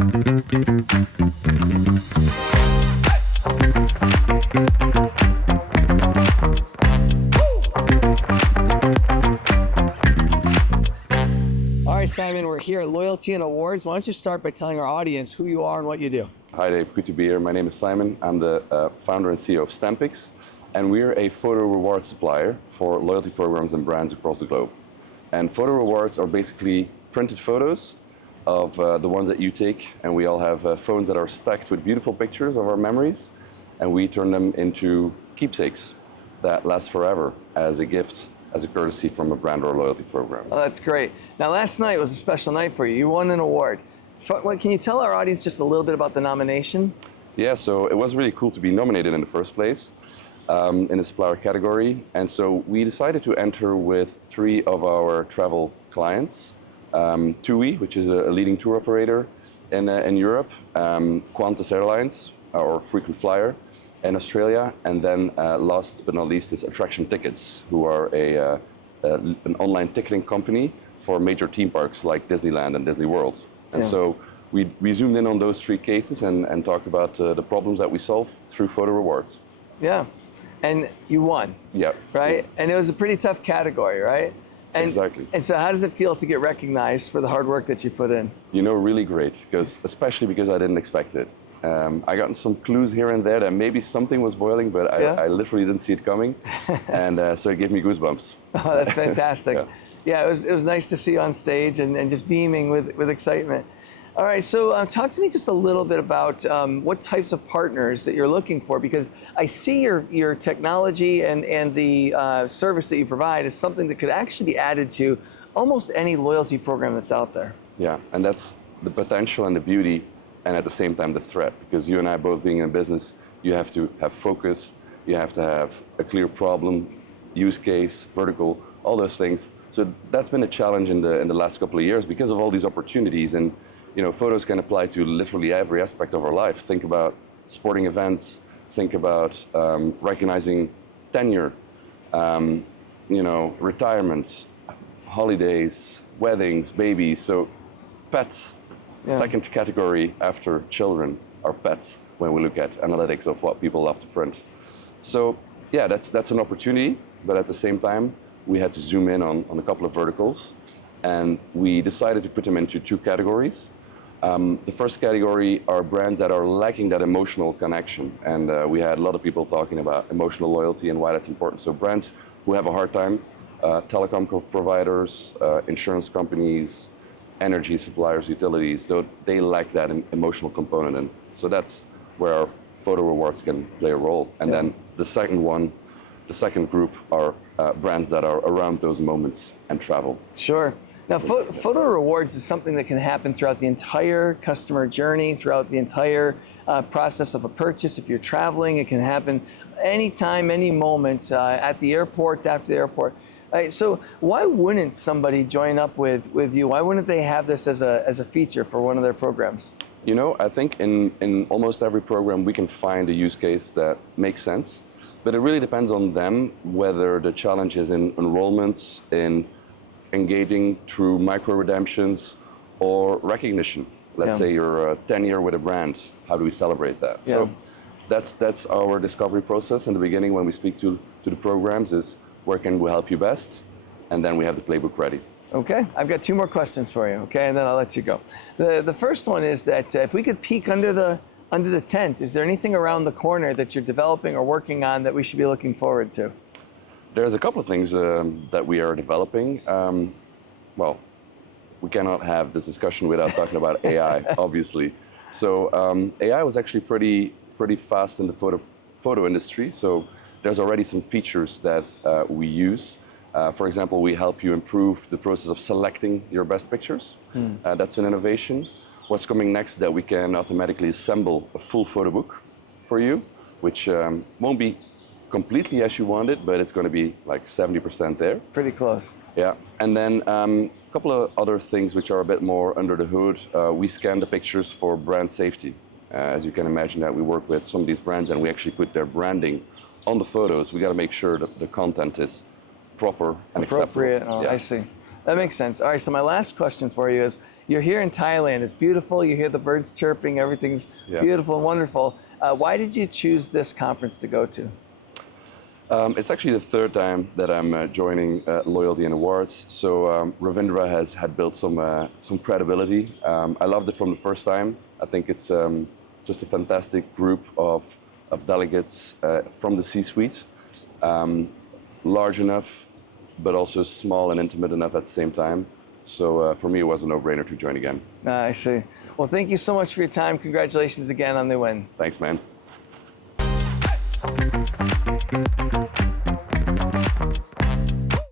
All right, Simon, we're here at Loyalty and Awards. Why don't you start by telling our audience who you are and what you do? Hi Dave, good to be here. My name is Simon. I'm the founder and CEO of Stampix, and we're a photo reward supplier for loyalty programs and brands across the globe. And photo rewards are basically printed photos of the ones that you take, and we all have phones that are stacked with beautiful pictures of our memories, and we turn them into keepsakes that last forever as a gift, as a courtesy from a brand or loyalty program. Oh, that's great. Now, last night was a special night for you. You won an award. Can you tell our audience just a little bit about the nomination? Yeah, so it was really cool to be nominated in the first place in the supplier category. And so we decided to enter with 3 of our travel clients. TUI, which is a leading tour operator in Europe, Qantas Airlines, our frequent flyer in Australia, and then last but not least is Attraction Tickets, who are an online ticketing company for major theme parks like Disneyland and Disney World. And so we zoomed in on those 3 cases and talked about the problems that we solve through photo rewards. Yeah, and you won. Yeah. Right? Yeah. And it was a pretty tough category, right? And, exactly. And so how does it feel to get recognized for the hard work that you put in? You know, really great, especially because I didn't expect it. I got some clues here and there that maybe something was boiling, but I literally didn't see it coming. And so it gave me goosebumps. Oh, that's fantastic. Yeah, it was nice to see you on stage and just beaming with excitement. All right, so talk to me just a little bit about what types of partners that you're looking for, because I see your technology and the service that you provide is something that could actually be added to almost any loyalty program that's out there. Yeah, and that's the potential and the beauty, and at the same time the threat, because you and I both being in business, you have to have focus, you have to have a clear problem, use case, vertical, all those things. So that's been a challenge in the last couple of years because of all these opportunities. And you know, photos can apply to literally every aspect of our life. Think about sporting events, think about recognizing tenure, you know, retirements, holidays, weddings, babies. So pets. Second category after children are pets when we look at analytics of what people love to print. So yeah, that's an opportunity, but at the same time, we had to zoom in on a couple of verticals, and we decided to put them into 2 categories. The first category are brands that are lacking that emotional connection, and we had a lot of people talking about emotional loyalty and why that's important. So brands who have a hard time, telecom providers, insurance companies, energy suppliers, utilities, they lack that emotional component, and so that's where our photo rewards can play a role. And then the second group are brands that are around those moments and travel. Sure. Now, photo rewards is something that can happen throughout the entire customer journey, throughout the entire process of a purchase. If you're traveling, it can happen anytime, any moment, at the airport, after the airport. So why wouldn't somebody join up with you? Why wouldn't they have this as a feature for one of their programs? You know, I think in almost every program we can find a use case that makes sense, but it really depends on them whether the challenge is in enrollments, in engaging through micro redemptions, or recognition. Let's say you're 10 years with a brand. How do we celebrate that? So that's our discovery process in the beginning when we speak to the programs is, where can we help you best? And then we have the playbook ready. Okay, I've got 2 more questions for you, okay, and then I'll let you go. The first one is that if we could peek under the tent, is there anything around the corner that you're developing or working on that we should be looking forward to? There's a couple of things that we are developing. Well, we cannot have this discussion without talking about AI, obviously. So AI was actually pretty fast in the photo industry. So there's already some features that we use. For example, we help you improve the process of selecting your best pictures. That's an innovation. What's coming next is that we can automatically assemble a full photo book for you, which won't be completely as you want it, but it's going to be like 70% there. Pretty close. Yeah, and then a couple of other things which are a bit more under the hood. We scan the pictures for brand safety. As you can imagine that we work with some of these brands and we actually put their branding on the photos. We got to make sure that the content is proper and appropriate. acceptable. Oh, yeah. I see. That makes sense. All right, so my last question for you is, You're here in Thailand. It's beautiful. You hear the birds chirping. Everything's beautiful and wonderful. Why did you choose this conference to go to? It's actually the third time that I'm joining Loyalty and Awards. So Ravindra had built some credibility. I loved it from the first time. I think it's just a fantastic group of delegates from the C-suite. Large enough, but also small and intimate enough at the same time. So for me, it was a no-brainer to join again. I see. Well, thank you so much for your time. Congratulations again on the win. Thanks, man.